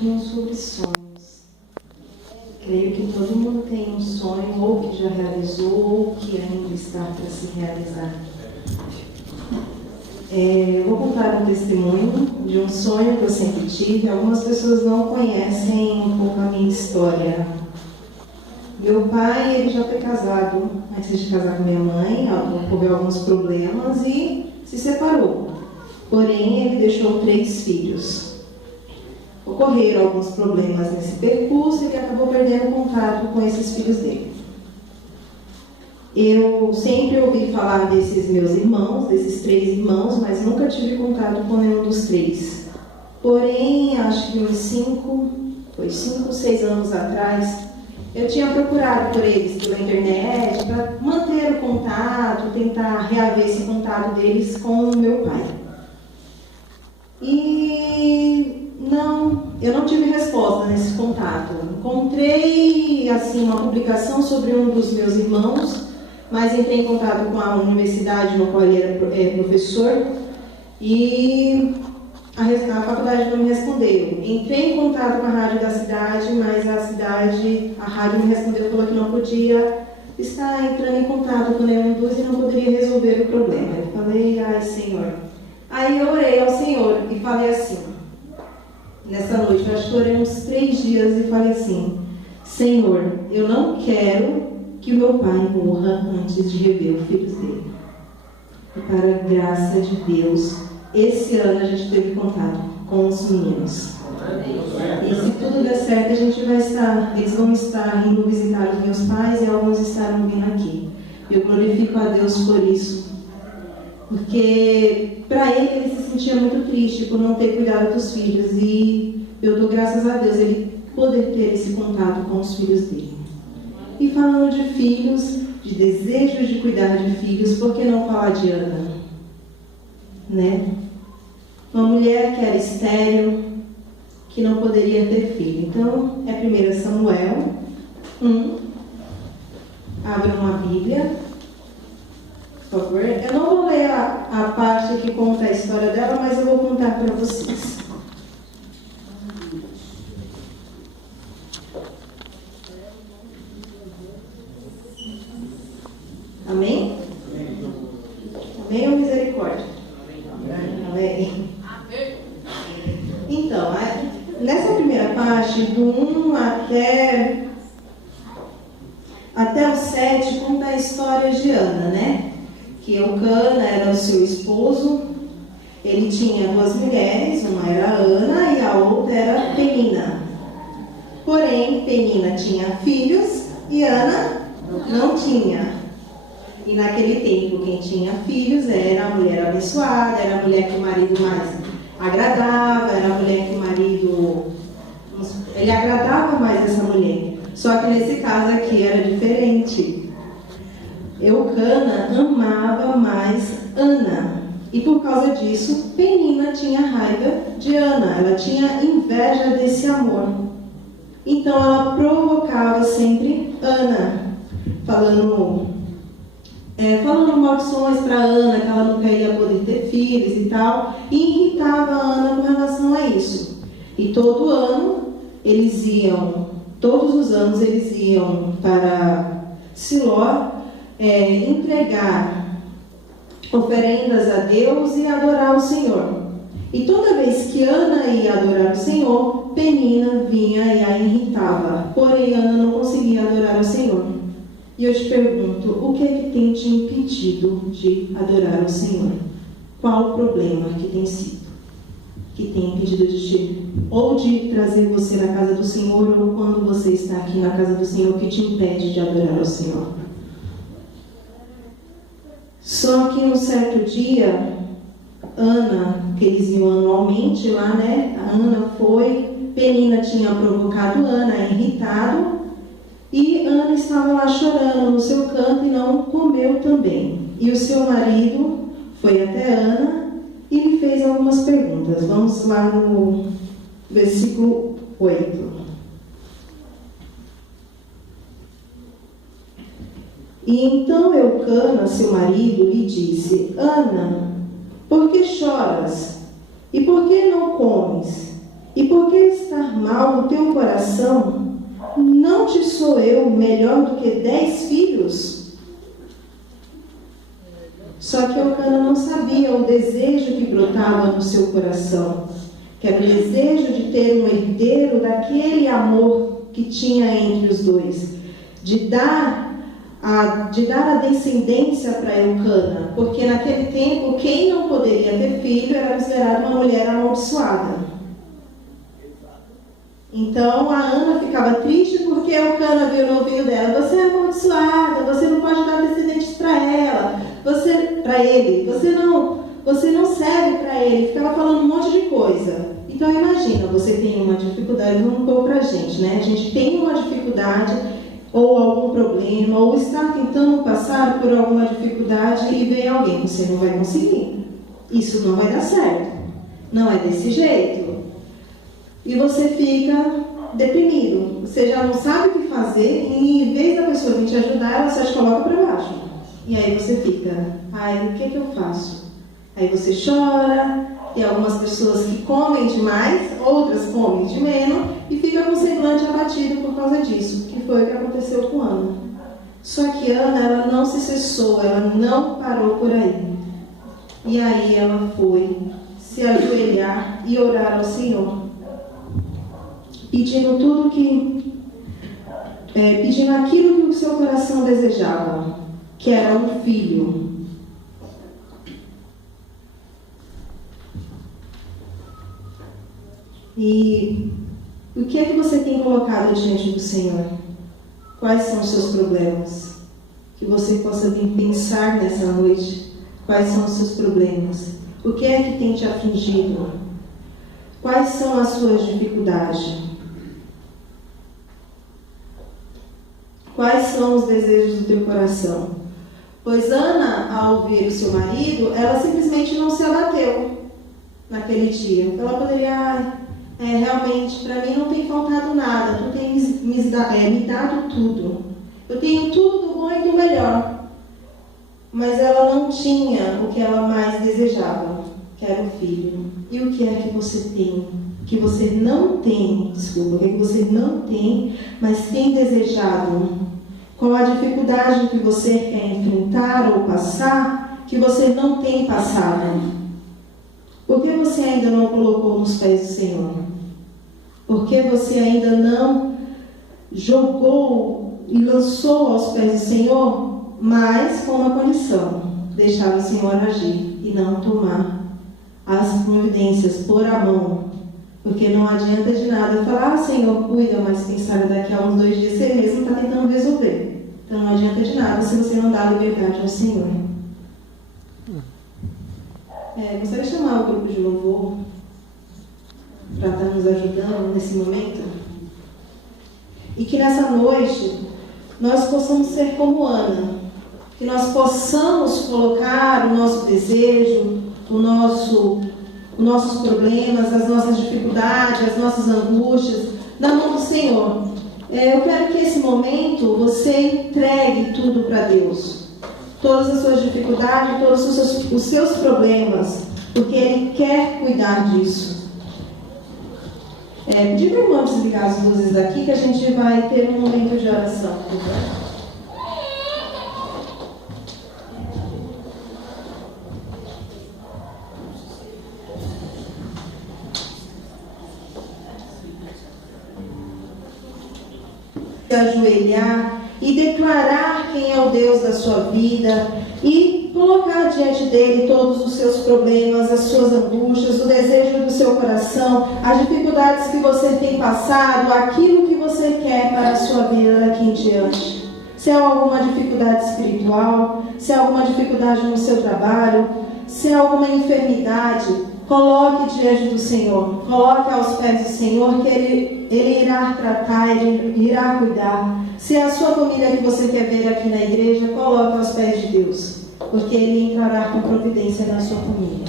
Sobre sonhos. Creio que todo mundo tem um sonho, ou que já realizou, ou que ainda está para se realizar. Eu vou contar um testemunho de um sonho que eu sempre tive. Algumas pessoas não conhecem um pouco a minha história. Meu pai, ele já foi casado antes de casar com minha mãe, ocorreu alguns problemas e se separou. Porém, ele deixou 3 filhos. Ocorreram alguns problemas nesse percurso e ele acabou perdendo contato com esses filhos dele. Eu sempre ouvi falar desses meus irmãos, desses 3 irmãos, mas nunca tive contato com nenhum dos 3. Porém, acho que uns 5, 6 anos atrás, eu tinha procurado por eles pela internet para manter o contato, tentar reaver esse contato deles com o meu pai. Eu não tive resposta nesse contato. Encontrei uma publicação sobre um dos meus irmãos, mas entrei em contato com a universidade no qual ele era professor e a faculdade não me respondeu. Entrei em contato com a rádio da cidade, mas a rádio me respondeu e falou que não podia estar entrando em contato com nenhum dos e não poderia resolver o problema. Eu falei, ai Senhor. Aí eu orei ao Senhor e falei assim, nessa noite, eu acho que orei uns 3 dias e falei assim, Senhor, eu não quero que o meu pai morra antes de rever os filhos dele. E para a graça de Deus, esse ano a gente teve contato com os meninos. E se tudo der certo, eles vão estar indo visitar os meus pais e alguns estarão vindo aqui. Eu glorifico a Deus por isso. Porque para ele se sentia muito triste por não ter cuidado dos filhos. E eu dou graças a Deus ele poder ter esse contato com os filhos dele. E falando de filhos, de desejos de cuidar de filhos, por que não falar de Ana? Né? Uma mulher que era estéril, que não poderia ter filho. Então, é 1 Samuel 1. Abre uma Bíblia. Por favor. Eu não vou ler a parte que conta a história dela, mas eu vou contar para vocês. Amém? Amém ou misericórdia? Amém. Então, nessa primeira parte, do 1 até o 7, conta a história de Ana, né? Que Eucana era o seu esposo, ele tinha 2 mulheres, uma era Ana e a outra era Penina. Porém, Penina tinha filhos e Ana não tinha. E naquele tempo, quem tinha filhos era a mulher abençoada, era a mulher que o marido mais agradava, era a mulher que o marido... Ele agradava mais essa mulher. Só que nesse caso aqui era diferente. Eucana amava mais Ana. E por causa disso, Penina tinha raiva de Ana. Ela tinha inveja desse amor. Então ela provocava sempre Ana, falando maldições para Ana, que ela nunca ia poder ter filhos e tal, e irritava a Ana com relação a isso. E todos os anos eles iam para Siló entregar oferendas a Deus e adorar o Senhor. E toda vez que Ana ia adorar o Senhor, Penina vinha e a irritava. Porém, Ana não conseguia adorar o Senhor. E eu te pergunto, o que é que tem te impedido de adorar o Senhor? Qual o problema que tem sido? Que tem impedido de trazer você na casa do Senhor, ou quando você está aqui na casa do Senhor, que te impede de adorar o Senhor? Só que um certo dia, Ana, que eles iam anualmente lá, né? A Ana foi, Penina tinha provocado Ana, irritado, e Ana estava lá chorando no seu canto e não comeu também. E o seu marido foi até Ana e lhe fez algumas perguntas. Vamos lá no versículo 8. E então Eucana, seu marido, lhe disse: Ana, por que choras? E por que não comes? E por que estar mal coração? Não te sou eu melhor do que 10 filhos? Só que Eucana não sabia o desejo que brotava no seu coração, que era o desejo de ter um herdeiro daquele amor que tinha entre os dois, de dar a descendência para Eucana, porque naquele tempo quem não poderia ter filho era considerada uma mulher amaldiçoada. Então a Ana ficava triste porque Eucana viu no ouvido dela: você é amaldiçoada, você não pode dar descendentes para ele, você não serve para ele. Ficava falando um monte de coisa. Então imagina, você tem uma dificuldade, vamos pôr para a gente, né? A gente tem uma dificuldade ou algum problema, ou está tentando passar por alguma dificuldade e vem alguém: você não vai conseguir, isso não vai dar certo, não é desse jeito. E você fica deprimido, você já não sabe o que fazer, e em vez da pessoa vir te ajudar, ela só te coloca para baixo. E aí você fica: ai, o que eu faço? Aí você chora. Tem algumas pessoas que comem demais, outras comem de menos, e fica com o semblante abatido por causa disso, que foi o que aconteceu com Ana. Só que Ana, ela não se cessou, ela não parou por aí. E aí ela foi se ajoelhar e orar ao Senhor, pedindo pedindo aquilo que o seu coração desejava, que era um filho. E o que é que você tem colocado diante do Senhor? Quais são os seus problemas? Que você possa vir pensar nessa noite. Quais são os seus problemas? O que é que tem te afligido? Quais são as suas dificuldades? Quais são os desejos do teu coração? Pois Ana, ao ver o seu marido, ela simplesmente não se abateu naquele dia. Ela poderia... realmente, para mim não tem faltado nada, tu tens me dado tudo. Eu tenho tudo do bom e do melhor. Mas ela não tinha o que ela mais desejava, que era o filho. E o que é que você tem? Que você não tem, desculpa, o que é que você não tem, mas tem desejado? Qual a dificuldade que você quer enfrentar ou passar, que você não tem passado? Por que você ainda não colocou nos pés do Senhor? Por que você ainda não jogou e lançou aos pés do Senhor, mas com uma condição: deixar o Senhor agir e não tomar as providências por a mão? Porque não adianta de nada falar: Senhor, cuida, mas quem sabe daqui a uns 2 dias você mesmo está tentando resolver. Então não adianta de nada se você não dá liberdade ao Senhor. Gostaria de chamar o grupo de louvor para estar nos ajudando nesse momento. E que nessa noite nós possamos ser como Ana. Que nós possamos colocar o nosso desejo, os nossos problemas, as nossas dificuldades, as nossas angústias na mão do Senhor. Eu quero que esse momento você entregue tudo para Deus. Todas as suas dificuldades, todos os seus problemas, porque Ele quer cuidar disso. Pedir para o irmão desligar as luzes aqui, que a gente vai ter um momento de oração. Se ajoelhar e declarar quem é o Deus da sua vida e colocar diante dele todos os seus problemas, as suas angústias, o desejo do seu coração, as dificuldades que você tem passado, aquilo que você quer para a sua vida daqui em diante. Se há alguma dificuldade espiritual, se há alguma dificuldade no seu trabalho, se há alguma enfermidade, coloque diante do Senhor, coloque aos pés do Senhor, que Ele irá tratar, Ele irá cuidar. Se é a sua família que você quer ver aqui na igreja, coloque aos pés de Deus, porque Ele entrará com providência na sua família.